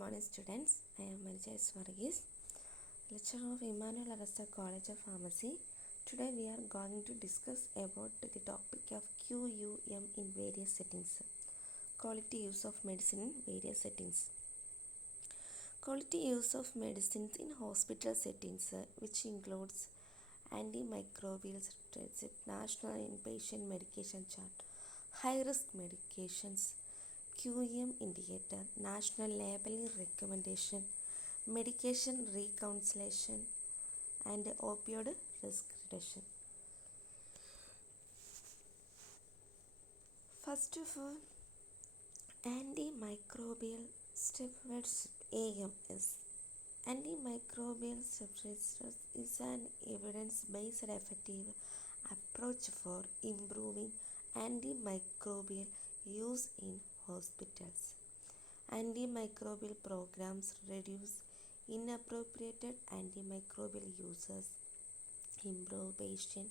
morning students. I am Anuja lecturer of Emmanuel Arasta College of Pharmacy. Today we are going to discuss about the topic of QUM in various settings. Quality use of medicine in various settings. Quality use of medicines in hospital settings, which includes antimicrobials, national inpatient medication chart, high risk medications, QUM indicator, national labeling recommendation, medication reconciliation, and opioid risk reduction. First of all, antimicrobial steroids AMS. Antimicrobial steroids is an evidence-based effective approach for improving antimicrobial use in hospitals. Antimicrobial programs reduce inappropriate antimicrobial uses, improve patient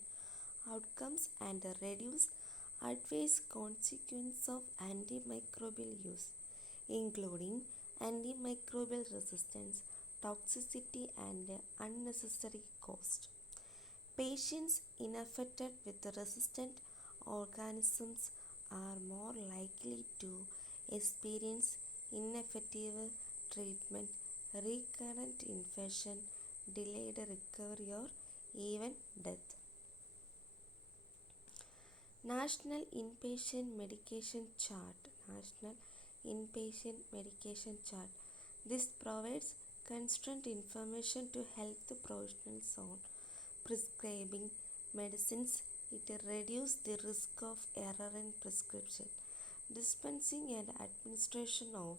outcomes, and reduce adverse consequences of antimicrobial use, including antimicrobial resistance, toxicity, and unnecessary cost. Patients infected with resistant organisms are more likely to experience ineffective treatment, recurrent infection, delayed recovery, or even death. National Inpatient Medication Chart. National Inpatient Medication Chart. This provides constant information to health professionals on prescribing medicines. It reduces the risk of error in prescription, dispensing, and administration of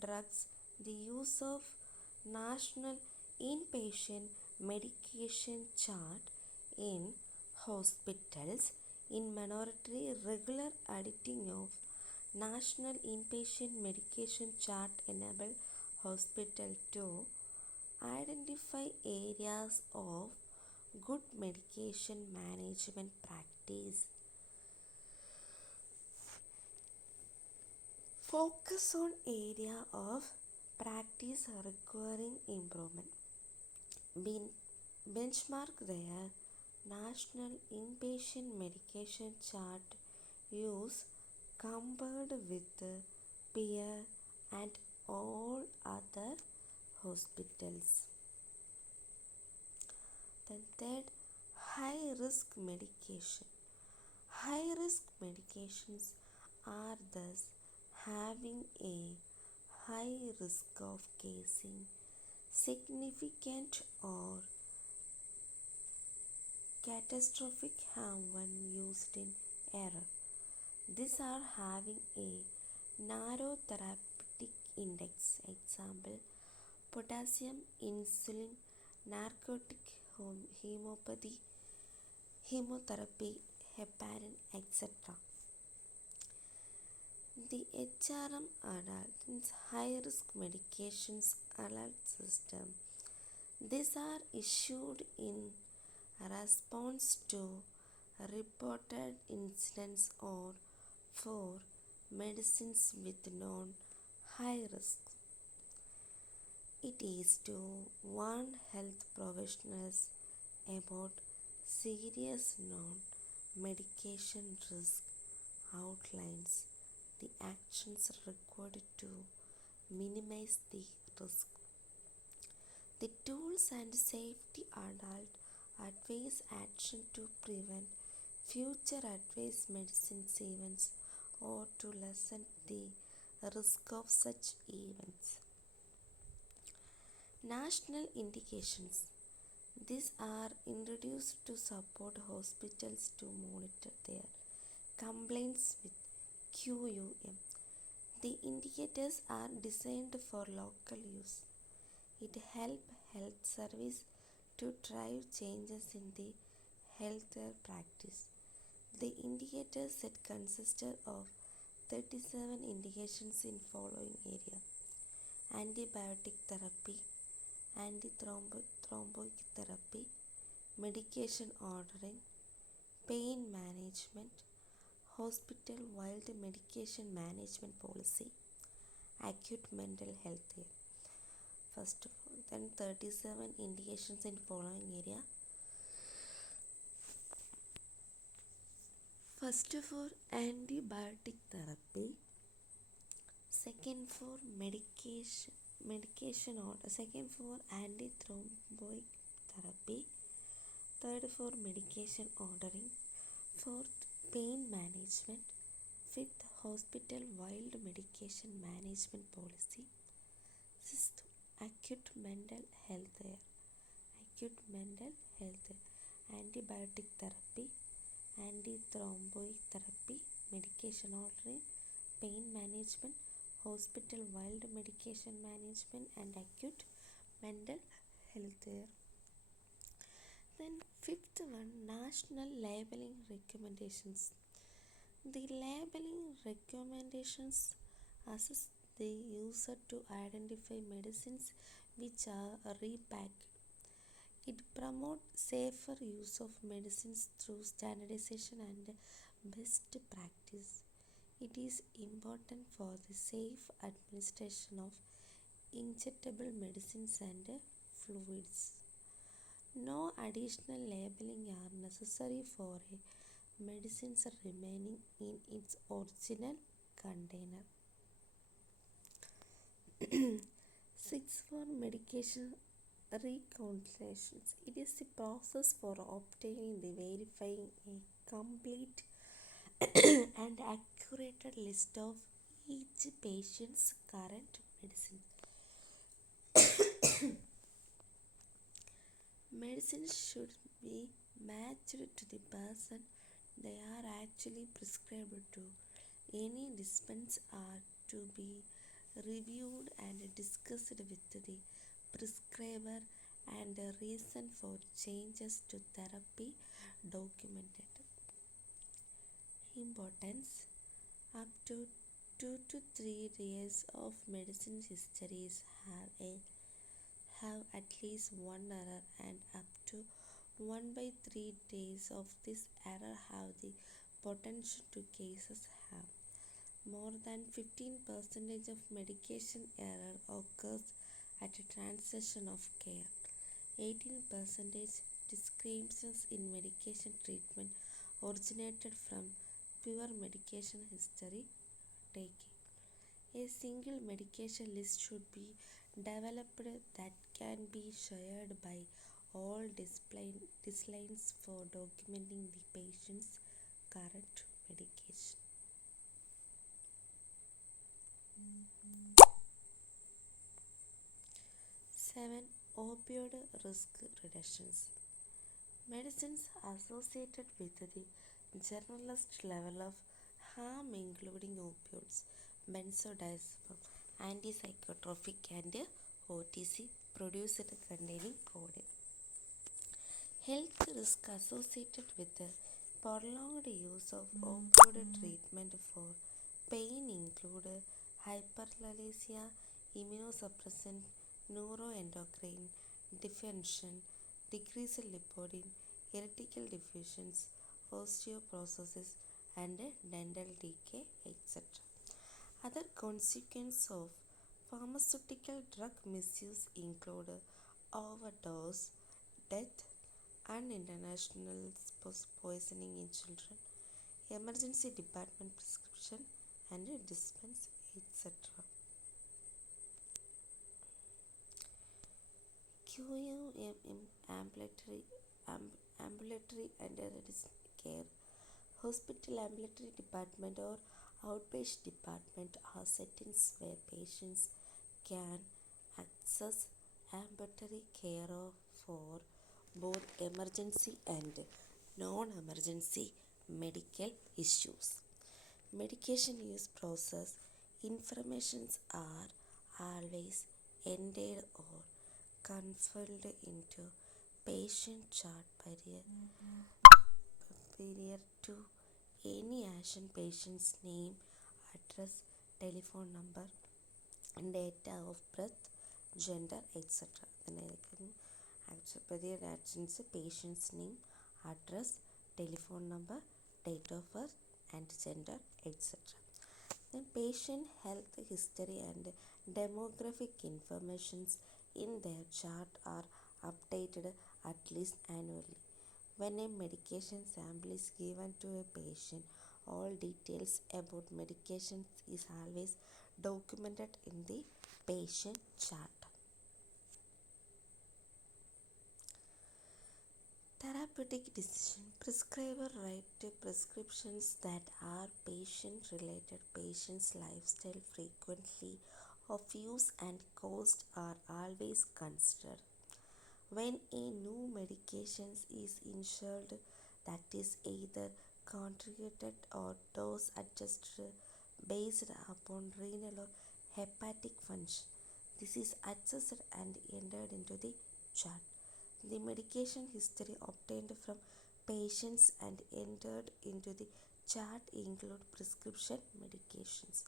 drugs. The use of National Inpatient Medication Chart in hospitals in minority regular auditing of National Inpatient Medication Chart enable hospital to identify areas of good medication management practice. Focus on area of practice requiring improvement. Benchmark their National Inpatient Medication Chart use compared with peer and all other hospitals. Then third, high risk medication. High risk medications are thus having a high risk of causing significant or catastrophic harm when used in error. These are having a narrow therapeutic index. Example, potassium, insulin, narcotic, homeopathy, chemotherapy, heparin, etc. The HRM adult high risk medications alert system. These are issued in response to reported incidents or for medicines with known high risk. It is to warn health professionals about serious known medication risk, outlines the actions required to minimize the risk. The tools and safety adult advice action to prevent future adverse medicine events or to lessen the risk of such events. National indications. These are introduced to support hospitals to monitor their compliance with QUM. The indicators are designed for local use. It helps health service to drive changes in the healthcare practice. The indicator set consisted of 37 indications in following area: antibiotic therapy, antithrombotic therapy, medication ordering, pain management, hospital-wide medication management policy, acute mental health care. First of all, then 37 indications in following area. First for antibiotic therapy, second for medication order, second for antithrombotic therapy, third for medication ordering, fourth pain management, fifth hospital wild medication management policy, sixth acute mental health antibiotic therapy, antithrombotic therapy, medication ordering, pain management, hospital wild medication management, and acute mental health care. Then fifth one, national labeling recommendations. The labeling recommendations assist the user to identify medicines which are repacked. It promotes safer use of medicines through standardization and best practice. It is important for the safe administration of injectable medicines and fluids. No additional labeling are necessary for a medicines remaining in its original container. 6 for medication reconciliations. It is the process for obtaining the verifying a complete and accurate list of each patient's current medicine. Medicines should be matched to the person they are actually prescribed to. Any dispense are to be reviewed and discussed with the prescriber and the reason for changes to therapy documented. Importance: up to 2 to 3 years of medicine histories have at least one error, and up to 1/3 days of this error have the potential to cases have. More than 15% of medication error occurs at a transition of care. 18% discrepancies in medication treatment originated from poor medication history taking. A single medication list should be developed that can be shared by all disciplines for documenting the patient's current medication. 7. Opioid risk reductions. Medicines associated with the generalized level of harm including opioids, benzodiazepines, antipsychotropic and OTC produced containing codeine. Health risk associated with the prolonged use of opioid treatment for pain include hyperalgesia, immunosuppressant, neuroendocrine dysfunction, decreased lipidem, erectile dysfunctions, osteoporosis, and dental decay, etc. Other consequences of pharmaceutical drug misuse include overdose, death, unintentional poisoning in children, emergency department prescription and dispense, etc. QUM ambulatory and care. Hospital ambulatory department or outpatient department are settings where patients can access ambulatory care for both emergency and non-emergency medical issues. Medication use process informations are always entered or conferred into patient chart prior to any action. Patient's name, address, telephone number, date of birth, gender, etc. Prior actions: patient's name, address, telephone number, date of birth and gender, etc. Then patient health history and demographic informations in their chart are updated at least annually. When a medication sample is given to a patient, all details about medications is always documented in the patient chart. Therapeutic decision. Prescriber write prescriptions that are patient related. Patient's lifestyle, frequently of use and cost are always considered. When a new medication is insured, that is either contributed or dose adjusted based upon renal or hepatic function. This is assessed and entered into the chart. The medication history obtained from patients and entered into the chart include prescription medications,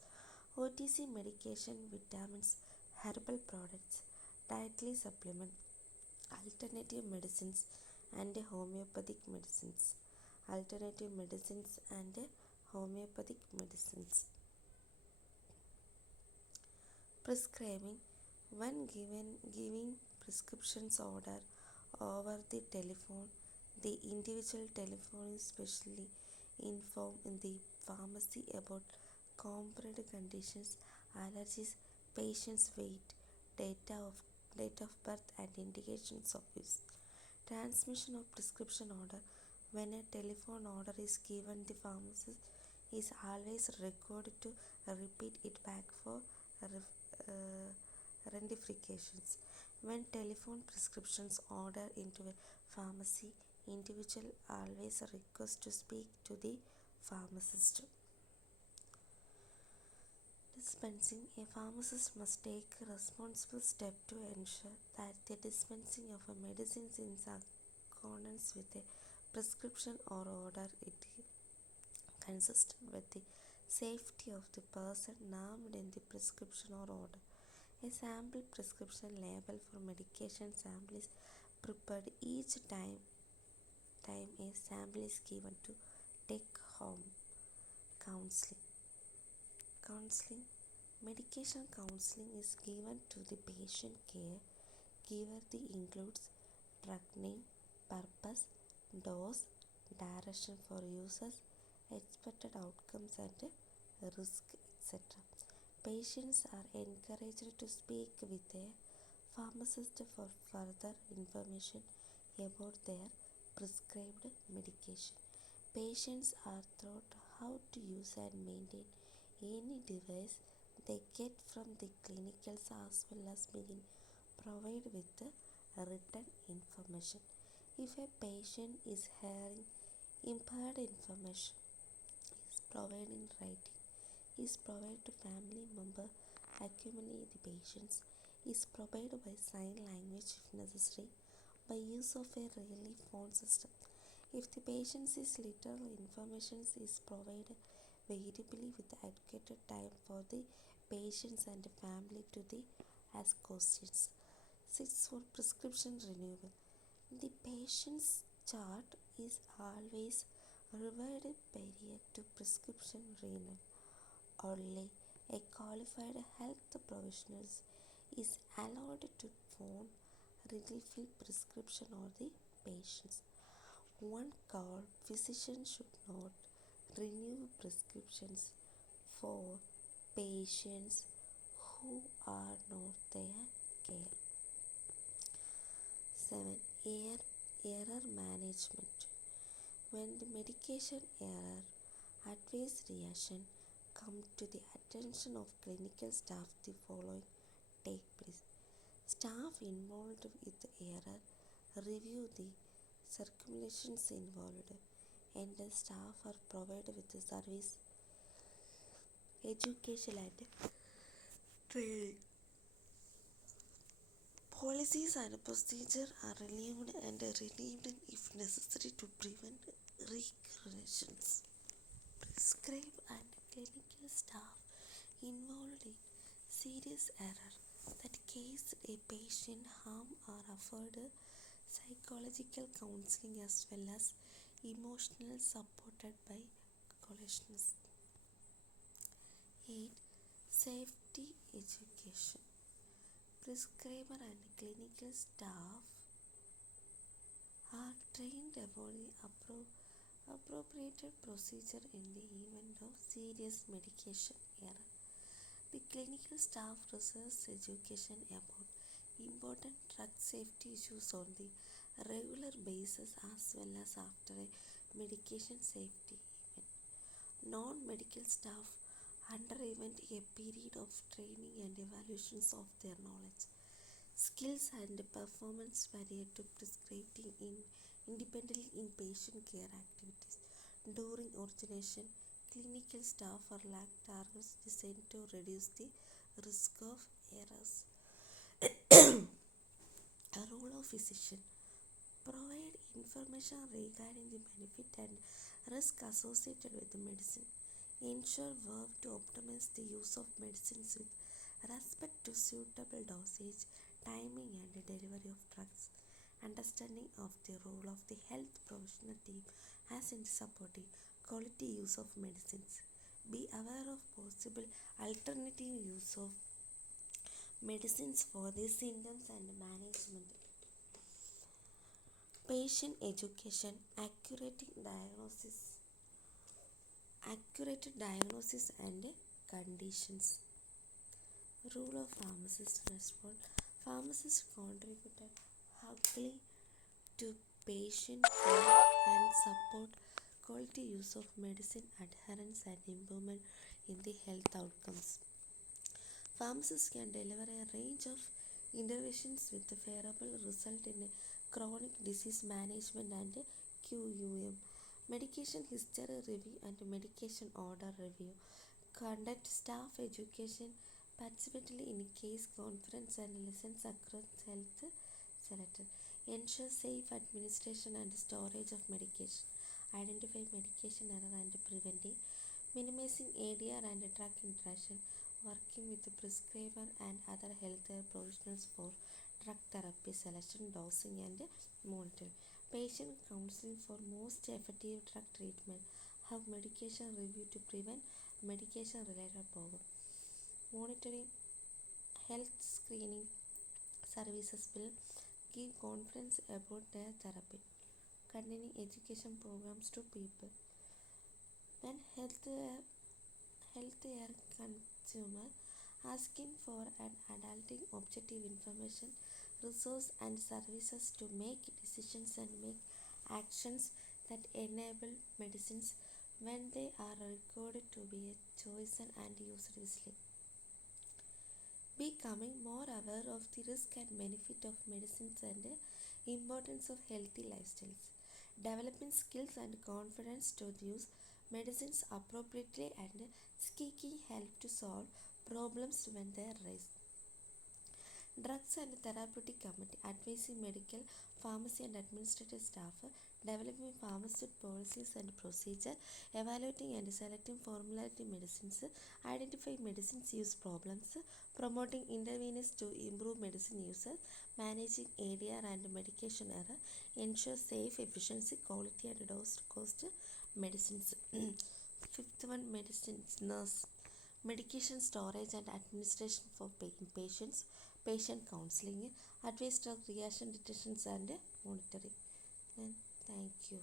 OTC medication, vitamins, herbal products, dietary supplement, alternative medicines and homeopathic medicines. Alternative medicines and homeopathic medicines. Prescribing. When giving prescriptions order over the telephone, the individual telephone is specially informed in the pharmacy about compared conditions, allergies, patient's weight, date of birth and indications of use. Transmission of prescription order. When a telephone order is given, the pharmacist is always required to repeat it back for rectifications. When telephone prescriptions order into a pharmacy, individual always request to speak to the pharmacist. Dispensing. A pharmacist must take a responsible step to ensure that the dispensing of a medicine is in accordance with a prescription or order. It is consistent with the safety of the person named in the prescription or order. A sample prescription label for medication sample is prepared each time a sample is given to take home. Counseling. Medication counseling is given to the patient care giver. The includes drug name, purpose, dose, direction for users, expected outcomes and risk, etc. Patients are encouraged to speak with their pharmacist for further information about their prescribed medication. Patients are taught how to use and maintain any device they get from the clinicals as well as being provided with the written information. If a patient is hearing impaired, information is provided in writing, is provided to family member accompanying the patients, is provided by sign language if necessary, by use of a relief phone system. If the patient is little, information is provided variably with adequate time for the patients and family to ask questions. 6. For prescription renewal. The patient's chart is always reviewed prior to prescription renewal. Only a qualified health professional is allowed to phone refill prescription or the patients. One call, physician should not renew prescriptions for patients who are not their care. 7. Error management. When the medication error, adverse reaction come to the attention of clinical staff, the following take place. Staff involved with the error review the circumstances involved, and the staff are provided with the service, education and training. Policies and procedures are reviewed and renamed if necessary to prevent recurrences. Prescribe and clinical staff involved in serious error that case a patient harm are offered psychological counseling as well as emotional supported by clinicians. 8. Safety education. Prescriber and clinical staff are trained about the appropriate procedure in the event of serious medication error. The clinical staff receives education about important drug safety issues on the regular basis as well as after a medication safety event. Non-medical staff underwent a period of training and evaluations of their knowledge, skills and performance prior to prescribing independently in patient care activities. During origination, clinical staff are like targets designed to reduce the risk of errors. A role of physician: provide information regarding the benefit and risk associated with the medicine. Ensure work to optimize the use of medicines with respect to suitable dosage, timing and delivery of drugs. Understanding of the role of the health professional team as in supporting quality use of medicines. Be aware of possible alternative use of medicines for the symptoms and management. Patient education, accurate diagnosis and conditions. Role of pharmacist response. Pharmacists contributed heavily to patient care and support quality use of medicine adherence and improvement in the health outcomes. Pharmacists can deliver a range of interventions with a favorable result in a chronic disease management and QUM. Medication history review and medication order review. Conduct staff education, participate in case conference and lessons across health sector. Ensure safe administration and storage of medication. Identify medication error and preventing. Minimizing ADR and drug interaction. Working with the prescriber and other healthcare professionals for drug therapy selection, dosing and monitoring. Patient counseling for most effective drug treatment. Have medication review to prevent medication related problem. Monitoring health screening services will give confidence about their therapy. Continuing education programs to people. When healthcare consumer asking for an adulting objective information, resource and services to make decisions and make actions that enable medicines when they are recorded to be chosen and used wisely. Becoming more aware of the risk and benefit of medicines and the importance of healthy lifestyles. Developing skills and confidence to use medicines appropriately and seeking help to solve problems when they arise. Drugs and Therapeutic Committee advising medical, pharmacy and administrative staff, developing pharmaceutical policies and procedure, evaluating and selecting formulary medicines, identifying medicines use problems, promoting interventions to improve medicine use, managing ADR and medication error, ensure safe, efficiency, quality and dose cost medicines. Fifth one, medicines nurse, medication storage and administration for patients, patient counseling, advice drug reaction detections and monitoring. And thank you.